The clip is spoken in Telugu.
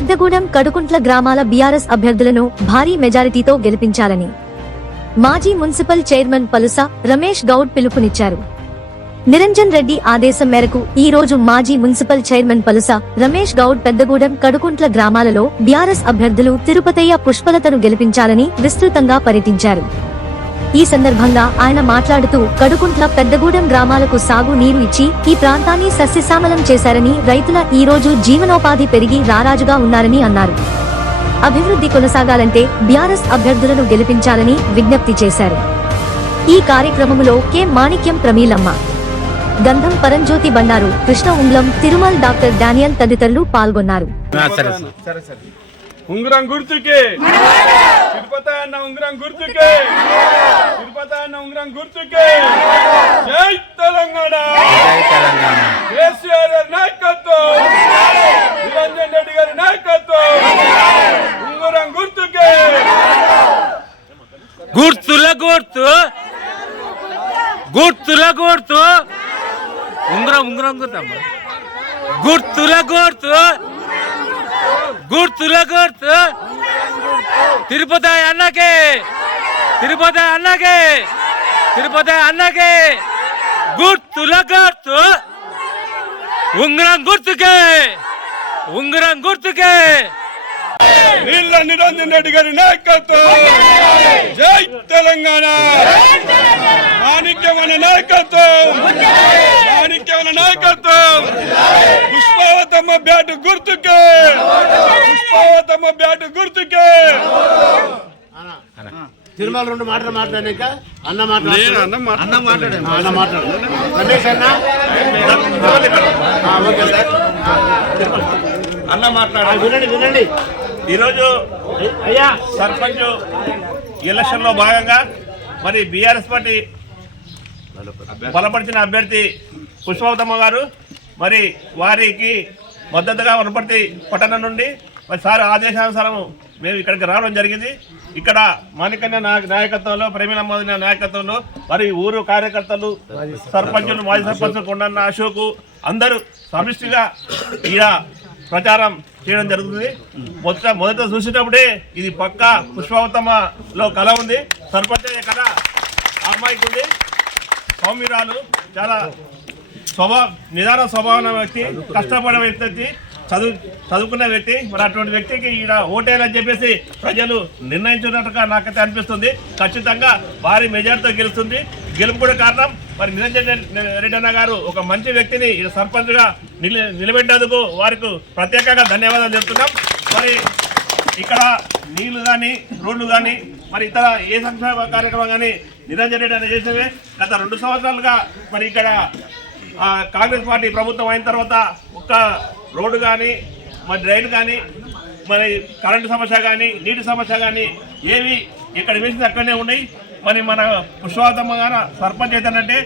పెద్దగూడెం కడుకుంట్ల గ్రామాల బీఆర్ఎస్ అభ్యర్థులను భారీ మెజారిటీతో గెలిపించాలని మాజీ మున్సిపల్ చైర్మన్ పలుస రమేష్ గౌడ్ పిలుపునిచ్చారు. నిరంజన్ రెడ్డి ఆదేశం మేరకు ఈ రోజు మాజీ మున్సిపల్ చైర్మన్ పలుస రమేష్ గౌడ్ పెద్దగూడెం కడుకుంట్ల గ్రామాలలో బీఆర్ఎస్ అభ్యర్థులు తిరుపతయ్య పుష్పలతను గెలిపించాలని విస్తృతంగా పర్యటించారు. ఈ సందర్భంగా ఆయన మాట్లాడుతూ కడుకుంట్ల పెద్దగూడెం గ్రామాలకు సాగు నీరు ఇచ్చి ఈ ప్రాంతాన్ని సస్యశ్యామలం చేశారని రైతుల ఈ రోజు జీవనోపాధి పెరిగి రారాజుగా ఉన్నారని అన్నారు. అభివృద్ధి కొనసాగాలంటే బీఆర్ఎస్ అభ్యర్థులను గెలిపించాలని విజ్ఞప్తి చేశారు. ఈ కార్యక్రమంలో K. Manikyam Pramilamma Gandham Paranjyothi Bandaru Krishna Unglam Tirumal doctor Daniel తదితరులు పాల్గొన్నారు. ఉంగరం గుర్తుకే. తిరుపతి అన్న ఉంగరం గుర్తుకే. తిరుపతి అన్న ఉంగరం గుర్తుకే. జై తెలంగాణ. జై తెలంగాణ. కేసీఆర్ గారి నాయకత్వం. నిరంజన్ రెడ్డి గారి నాయకత్వం. ఉంగరం గుర్తుకే. గుర్తుల గుర్తు. గుర్తుల గుర్తు. ఉంగరం ఉంగరం గుర్తమ్మ గుర్తుల గుర్తు. గుర్తుల గుర్తు. తిరుపతి అన్నకే. తిరుపతి అన్నకే. తిరుపతి అన్నకే. గుర్తుల గుర్తు. ఉంగరం గుర్తుకే. ఉంగరం గుర్తుకే. నీళ్ళ నిరంజన్ రెడ్డి గారి నాయకత్వం. జై తెలంగాణ. మాణిక్యమైన నాయకత్వం. మాణిక్యమైన నాయకత్వం. పుష్పావతమ్మ బ్యాట్ గుర్తుకే. పుష్పావతమ్మ బ్యాట్ గుర్తుకే. తిరుమల రెండు మాటలు మాట్లాడాక అన్న మాట్లాడు. నేను అన్న మాట- అన్న రమేష్ అన్న ఓకే సార్. అన్న మాట్లాడు. ఆ, వినండి వినండి. ఈరోజు అయ్యా. సర్పంచ్ ఎలక్షన్లో భాగంగా మరి బీఆర్ఎస్ పార్టీ బలపరిచిన అభ్యర్థి పుష్పవతమ్మ గారు మరి వారికి మద్దతుగా వనపర్తి పట్టణం నుండి మరి సార్ ఆదేశానుసారం మేము ఇక్కడికి రావడం జరిగింది. ఇక్కడ మాణికన్య నాయ- నాయకత్వంలో ప్రవీణమ్మ వదిన నాయకత్వంలో మరి ఊరు కార్యకర్తలు సర్పంచులు మాజీ సర్పంచులు కొండన్న అశోక్ అందరూ సమిష్టిగా ఈడ ప్రచారం చేయడం జరుగుతుంది. మొదట మొదట చూసేటప్పుడే ఇది పక్క పుష్పవతమ్మలో కళ ఉంది. సర్పంచ్ అయ్యే కళ అమ్మాయికి ఉంది. సౌమ్యురాలు చాలా స్వభావ నిదాన స్వభావం వ్యక్తి కష్టపడే వ్యక్తి. చదువు చదువుకున్న వ్యక్తి మరి అటువంటి వ్యక్తికి ఈడ ఓటేయాలని చెప్పేసి ప్రజలు నిర్ణయించినట్టుగా నాకైతే అనిపిస్తుంది. ఖచ్చితంగా భారీ మెజార్టీతో గెలుస్తుంది. గెలుపు కూడా కారణం మరి నిరంజన్ రెడ్డి- అన్న గారు ఒక మంచి వ్యక్తిని సర్పంచ్గా నిల నిలబెట్టేందుకు వారికి ప్రత్యేకంగా ధన్యవాదాలు చెప్తున్నాం. మరి ఇక్కడ నీళ్ళు కానీ రోడ్లు కానీ మరి ఇతర ఏ సంక్షేమ కార్యక్రమం కానీ నిరంజన్ రెడ్డి అని చేసేవే గత రెండు సంవత్సరాలుగా మరి ఇక్కడ కాంగ్రెస్ పార్టీ ప్రభుత్వం అయిన తర్వాత ఒక్క రోడ్డు కానీ మరి రైలు కానీ మరి కరెంటు సమస్య కానీ నీటి సమస్య కానీ ఏవి ఇక్కడ వేసింది అక్కడనే ఉన్నాయి. మరి మన పుష్పార్థమ్మ గారు సర్పంచ్ అయితేనంటే